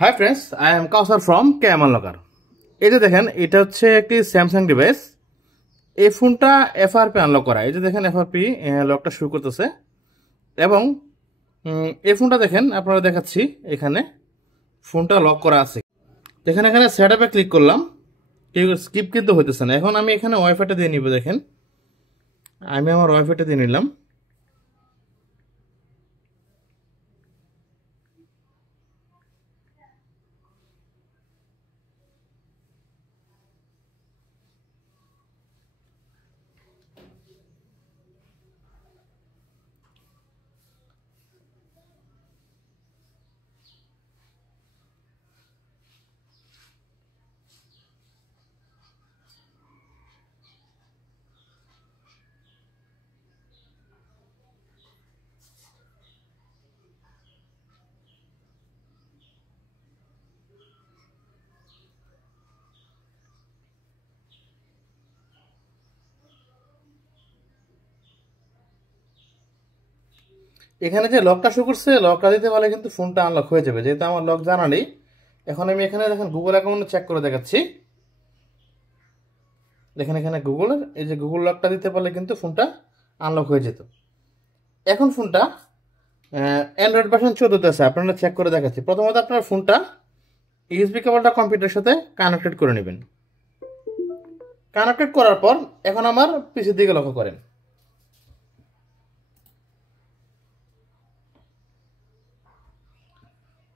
High friends, I am Kausar from KM Unlocker. এই যে দেখেন, এটা হচ্ছে একটি স্যামসাং ডিভাইস। এই ফোনটা এফআরপি আনলক করা। এই যে দেখেন, এফআরপি লকটা শুরু করতেছে এবং এই ফোনটা দেখেন, আপনারা দেখাচ্ছি এখানে ফোনটা লক করা আছে। দেখেন এখানে সেট আপে ক্লিক করলাম, স্কিপ কিন্তু হইতেছে না। এখন আমি এখানে ওয়াইফাইটা দিয়ে নিব। দেখেন আমি আমার ওয়াইফাইটা দিয়ে নিলাম। এখানে যে লকটা শো করছে, লকটা দিতে পারলে কিন্তু ফোনটা আনলক হয়ে যাবে। যেহেতু আমার লক জানা নেই, এখন আমি এখানে দেখেন গুগল অ্যাকাউন্ট চেক করে দেখাচ্ছি। দেখেন এখানে গুগলের এই যে গুগল লকটা দিতে পারলে কিন্তু ফোনটা আনলক হয়ে যেত। এখন ফোনটা অ্যান্ড্রয়েড ভার্সন 14 আছে, আপনারা চেক করে দেখাচ্ছি। প্রথমত আপনার ফোনটা ইউএসবি কেবলটা কম্পিউটারের সাথে কানেক্টেড করে নেবেন। কানেক্টেড করার পর এখন আমার পিসির দিকে লক্ষ্য করেন।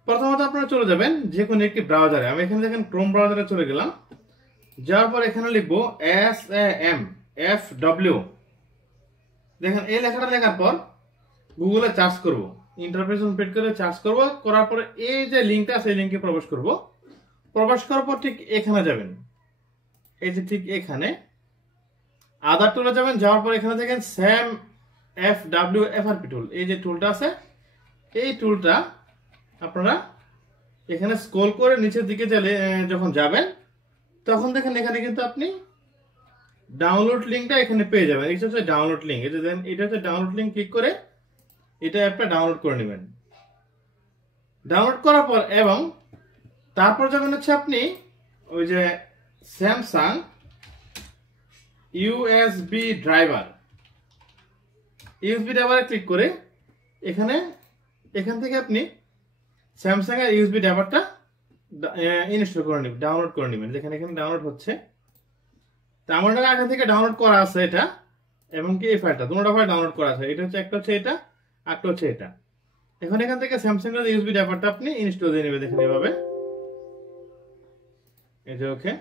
প্রথমত আপনারা চলে যাবেন যে কোনো একটি ব্রাউজারে। আমি এখানে দেখেন ক্রোম ব্রাউজারে চলে গেলাম। যাওয়ার পর এখানে লিখবো SAMFW। দেখেন এই লেখাটা লেখার পর গুগলে সার্চ করব, ইন্টারপ্রেশন পেড করে সার্চ করব। করার পরে এই যে লিঙ্কটা আছে, এই লিঙ্কে প্রবেশ করব। প্রবেশ করার পর ঠিক এখানে যাবেন, এই যে ঠিক এখানে আদার টুলে যাবেন। যাওয়ার পর এখানে দেখেন স্যাম FW FRP টুল, এই যে টুলটা আছে, এই টুলটা আপনারা এখানে স্ক্রল করে নিচের দিকে যখন যাবেন, তখন দেখেন এখানে কিন্তু আপনি ডাউনলোড লিঙ্কটা এখানে পেয়ে যাবেন। এটা হচ্ছে ডাউনলোড লিঙ্ক। এই যে দেন, এটা হচ্ছে ডাউনলোড লিঙ্ক। ক্লিক করে এটা অ্যাপটা ডাউনলোড করে নেবেন। ডাউনলোড করার পর এবং তারপর যাবেন হচ্ছে আপনি ওই যে স্যামসাং ইউএসবি ড্রাইভারে ক্লিক করে এখান থেকে আপনি স্যামসাং এর ইউএসবি ড্রাইভারটা ইনস্টল করে নেবেন, ডাউনলোড করে নেবেন। যেখানে এখানে ডাউনলোড হচ্ছে, তা আমার এখান থেকে ডাউনলোড করা আছে এটা, এবং কি এই ফাইলটা দুটো ফাইল ডাউনলোড করা আছে। এটা হচ্ছে একটা হচ্ছে এটা, একটা হচ্ছে এটা। এখন এখান থেকে স্যামসাং এর ইউএসবি ড্রাইভারটা আপনি ইনস্টল দিয়ে নেবেন। দেখেন এভাবে, এই যে ওকে,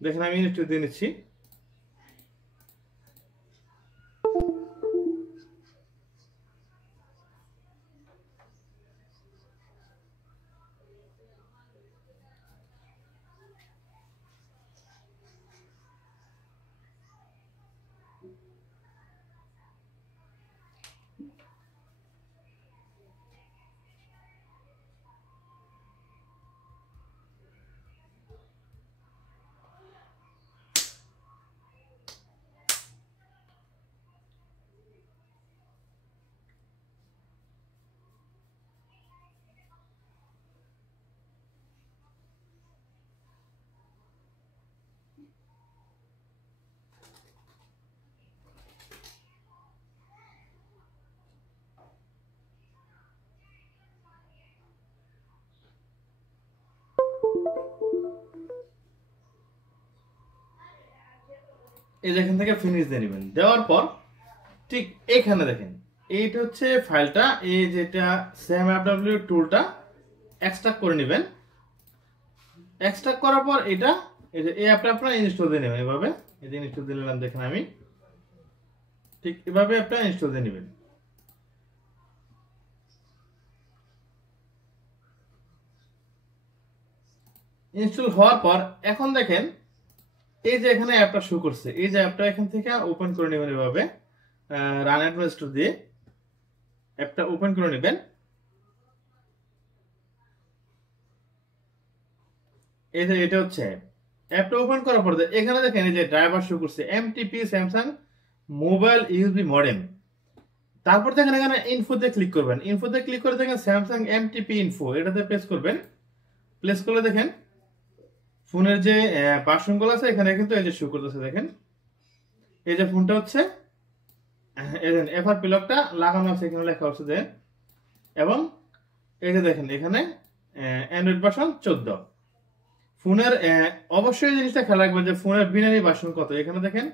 দেখেন আমি ইনস্টল দিয়ে নিচ্ছি। এই যে এখান থেকে ফিনিশ দিয়ে নেবেন। দেওয়ার পর ঠিক এখানে দেখেন, এইটা হচ্ছে ফাইলটা, এই যেটা SAMFW টুলটা এক্সট্রাক্ট করে নেবেন। এক্সট্রাক্ট করার পর এটা এই যে এই অ্যাপটা আপনারা ইনস্টল দিয়ে নেবেন। এভাবে এই যে ইনস্টল দিয়ে নিলাম, দেখেন আমি ঠিক এভাবে অ্যাপটা ইনস্টল দিয়ে নেবেন। ইনস্টল হওয়ার পর এখন দেখেন এই যে এখানে অ্যাপটা শো করছে, এই যে অ্যাপটা এখান থেকে ওপেন করে নেবেন। এভাবে রান অ্যাডমিনিস্ট্রেটর দিয়ে অ্যাপটা ওপেন করে নেবেন। এই যে এটা হচ্ছে অ্যাপটা ওপেন করার পর এখানে দেখেন এই যে ড্রাইভার শো করছে, MTP Samsung mobile USB modem. তারপর দেখেন এখানে ইনফোতে ক্লিক করবেন, ইনফোতে ক্লিক করে দেখেন স্যামসাং এমটিপি ইনফো, এটাতে প্রেস করবেন। প্লেস করলে দেখেন ফোনের যে বাসনগুলো আছে এখানে কিন্তু এই যে শো করতেছে, দেখেন এই যে ফোনটা হচ্ছে এফআরপি লকটা লাগানো আছে, এখানে লেখা আছে দেন। এবং এই যে দেখেন এখানে অ্যান্ড্রয়েড ভার্সন 14। ফোনের অবশ্যই জিনিসটা খেয়াল রাখবেন যে ফোনের বিনারি ভার্সন কত। এখানে দেখেন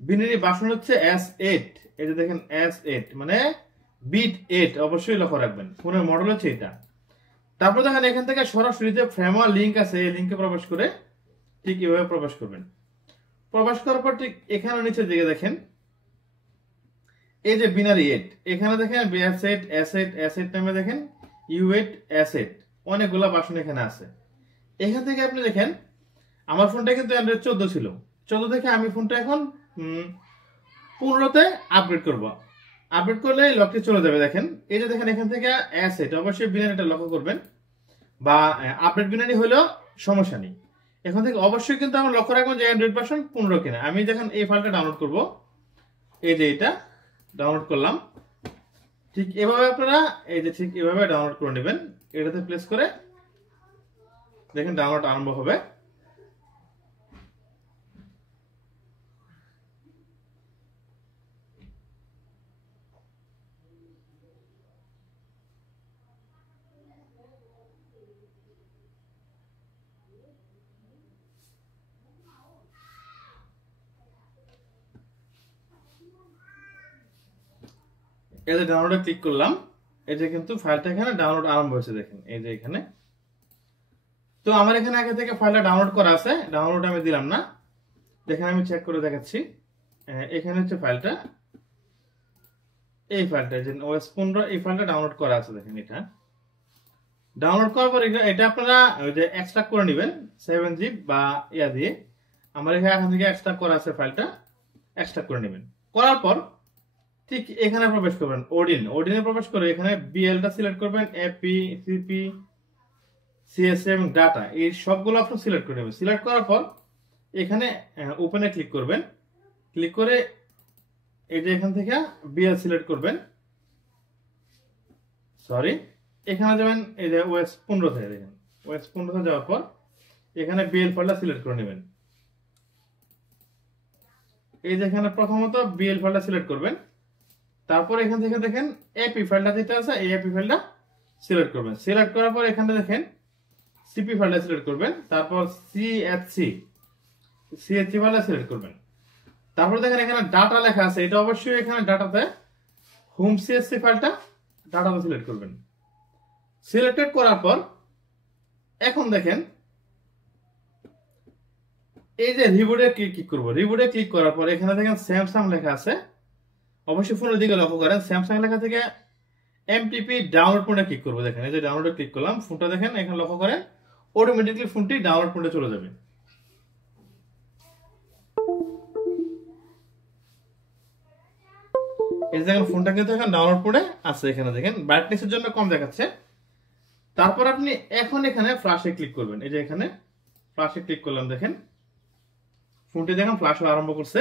বিনারি ভার্সন হচ্ছে S8, এই যে দেখেন S8 মানে বিট 8, অবশ্যই লক্ষ্য রাখবেন। ফোনের মডেল হচ্ছে এটা। তারপর দেখেন এখান থেকে সরাসরি যে ফ্রেমওয়ার লিংক আছে এই লিংকে প্রবেশ করে ঠিক এভাবে প্রবেশ করবেন। প্রবেশ করার পর ঠিক এখানে নিচের দিকে দেখেন এই যে বিনারি 8, এখানে দেখেন S8 S8 S8 নামে দেখেন U8 S8 অনেকগুলা ভার্সন এখানে আছে। এখান থেকে আপনি দেখেন আমার ফোনটা কিন্তু অ্যান্ড্রয়েড 14 ছিল, 14 থেকে আমি ফোনটা এখন 15তে আপগ্রেড করব। আপডেট করলে লকটি চলে যাবে। দেখেন এই যে দেখেন এখান থেকে অ্যাসেট অবশ্যই বিনারিটা লক্ষ্য করবেন, বা আপডেট বিনারি হলেও সমস্যা নেই। এখান থেকে অবশ্যই কিন্তু আমরা লক্ষ্য রাখবো যে অ্যান্ড্রয়েড ভার্সন 15 কিনা। আমি যখন এই ফাইলটা ডাউনলোড করব, এই যে এটা ডাউনলোড করলাম, ঠিক এভাবে আপনারা এই যে ঠিক এভাবে ডাউনলোড করে নেবেন। এটাতে প্লেস করে দেখেন ডাউনলোড আরম্ভ হবে। এই যে ডাউনলোডে ক্লিক করলাম, এই যে কিন্তু ফাইলটা এখানে ডাউনলোড আরম্ভ হয়েছে, দেখেন এই যে এখানে। তো আমার এখানে আগে থেকে ফাইলটা ডাউনলোড করা আছে, ডাউনলোড আমি দিলাম না। দেখেন আমি চেক করে দেখাচ্ছি, এখানে হচ্ছে ফাইলটা, এই ফাইলটা যে OS 15 এই ফাইলটা ডাউনলোড করা আছে। দেখেন এটা ডাউনলোড করার পর এটা আপনারা ওই যে এক্সট্রাক্ট করে নেবেন 7zip বা ইয়া দিয়ে। আমার এখান থেকে এক্সট্রাক্ট করা আছে ফাইলটা, এক্সট্রাক্ট করে নেবেন। করার পর ঠিক এখানে প্রবেশ করবেন, ওডিনে প্রবেশ করে এখানে বিএলটা সিলেক্ট করবেন, এপি সিপি সিএসএম এবং ডাটা এই সবগুলো অপশন সিলেক্ট করে নেবেন। সিলেক্ট করার পর এখানে ওপেনে ক্লিক করবেন, ক্লিক করে এই যে এখান থেকে বিএল সিলেক্ট করবেন, সরি এখানে যাবেন এই যে OS 15 থেকে। দেখেন OS 15 যাওয়ার পর এখানে বিএল ফাইলটা সিলেক্ট করে নেবেন। এই যে এখানে প্রথমত বিএল ফাইলটা সিলেক্ট করবেন, তারপর এখান থেকে দেখেন এপি ফাইলটা যেটা আছে এই এপি ফাইলটা সিলেক্ট করবেন। সিলেক্ট করার পর এখানে দেখেন সিপি ফাইলটা সিলেক্ট করবেন, তারপর সিএচসি ফাইলটা সিলেক্ট করবেন। তারপর দেখেন এখানে ডাটা লেখা আছে, এটা অবশ্যই এখানে ডাটাতে হোম সিএসসি ফাইলটা ডাটাতে সিলেক্ট করবেন। সিলেক্টেড করার পর এখন দেখেন এই যে রিবুটে ক্লিক করব। রিবুটে ক্লিক করার পর এখানে দেখেন স্যামসাং লেখা আছে, অবশ্যই ফোনের দিকে লক্ষ্য করেন। স্যামসাং লেখা থেকে এমটিপি ডাউনলোড মোডে ক্লিক করব। দেখেন এই যে ডাউনলোডে ক্লিক করলাম, ফোনটা দেখেন এখানে লক্ষ্য করেন অটোমেটিক্যালি ফোনটি ডাউনলোড মোডে চলে যাবে। এই দেখেন ফোনটা কিন্তু এখন ডাউনলোড মোডে আছে। এখানে দেখেন ব্রাইটনেসের জন্য কম দেখাচ্ছে। তারপর আপনি এখন এখানে ফ্ল্যাশে ক্লিক করবেন। এই যে এখানে ফ্ল্যাশে ক্লিক করলাম, দেখেন ফোনটি দেখেন ফ্ল্যাশ হওয়া আরম্ভ করছে।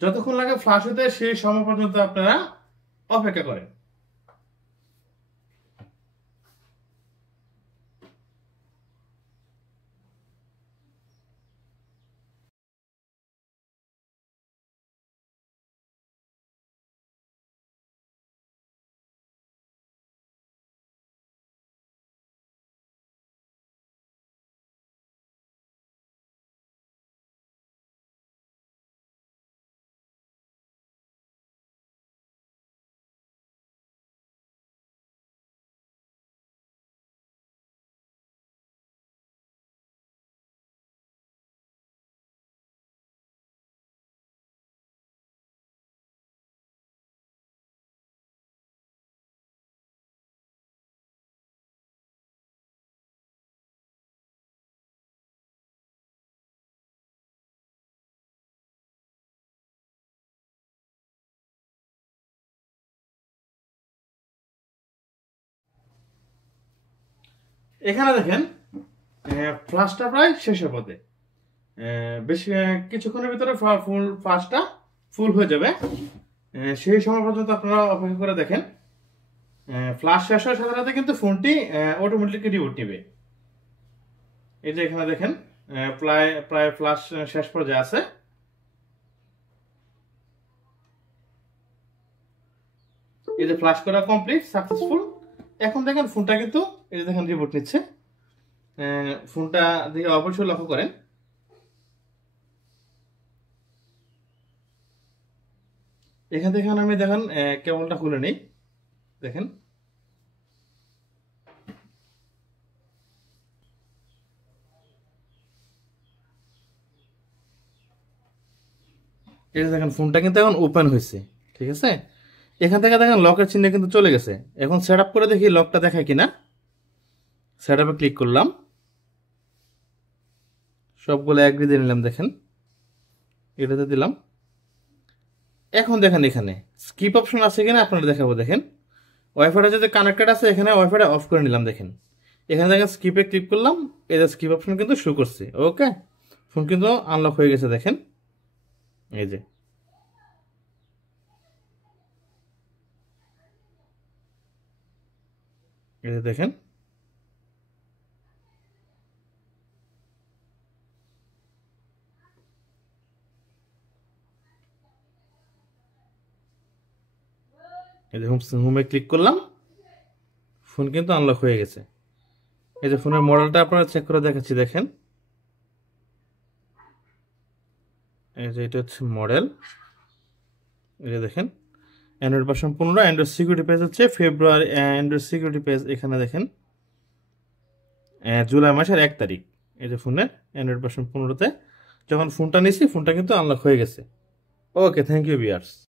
যতক্ষণ লাগে ফ্ল্যাশ হতে সেই সময় পর্যন্ত আপনারা অপেক্ষা করেন। এখানে দেখেন ফ্ল্যাশটা প্রায় শেষের পথে। বেশ কিছুক্ষণের ভিতরে ফুল ফ্লাশটা ফুল হয়ে যাবে। সেই সময় পর্যন্ত আপনারা অপেক্ষা করে দেখেন। ফ্লাশ শেষ হওয়ার সাথে সাথে কিন্তু ফোনটি অটোমেটিক রিবুট নেবে। এই যে এখানে দেখেন প্রায় প্রায় ফ্লাশ শেষ পর্যায়ে আছে। এই যে ফ্লাশ করা কমপ্লিট সাকসেসফুল। এখন দেখেন ফোনটা কিন্তু এই যে দেখেন রিবুট নিচ্ছে। ফোনটা দিকে অবশ্যই লক্ষ্য করেন। এখান থেকে আমি দেখেন কেবলটা খুলে নেই, দেখেন এই যে দেখেন ফোনটা কিন্তু এখন ওপেন হয়েছে, ঠিক আছে। এখান থেকে দেখেন লকের চিহ্ন কিন্তু চলে গেছে। এখন সেট আপ করে দেখি লকটা দেখায় কিনা। সেট আপে ক্লিক করলাম, সবগুলো এগ্রি দিয়ে নিলাম, দেখেন এটাতে দিলাম। এখন দেখেন এখানে স্কিপ অপশন আছে কিনা আপনারা দেখাবো। দেখেন ওয়াইফাইটা যদি কানেক্টেড আছে এখানে ওয়াইফাইটা অফ করে নিলাম। দেখেন এখানে দেখেন স্কিপে ক্লিক করলাম, এই যে স্কিপ অপশন কিন্তু শো করছে। ওকে, ফোন কিন্তু আনলক হয়ে গেছে। দেখেন এই যে দেখেন এই যে হোমে ক্লিক করলাম, ফোন কিন্তু আনলক হয়ে গেছে। এই যে ফোনের মডেলটা আপনারা চেক করে দেখাচ্ছি। দেখেন এই যে এটা হচ্ছে মডেল। এই যে দেখেন Android version 15, Android security page হচ্ছে ফেব্রুয়ারি, অ্যান্ড্রয়েড সিকিউরিটি পেজ এখানে দেখেন জুলাই মাসের 1 তারিখ। এই যে ফোনের অ্যান্ড্রয়েড ভার্সন 15তে যখন ফোনটা নিছি ফোনটা কিন্তু আনলক হয়ে গেছে। ওকে, থ্যাংক ইউ ভিউয়ার্স।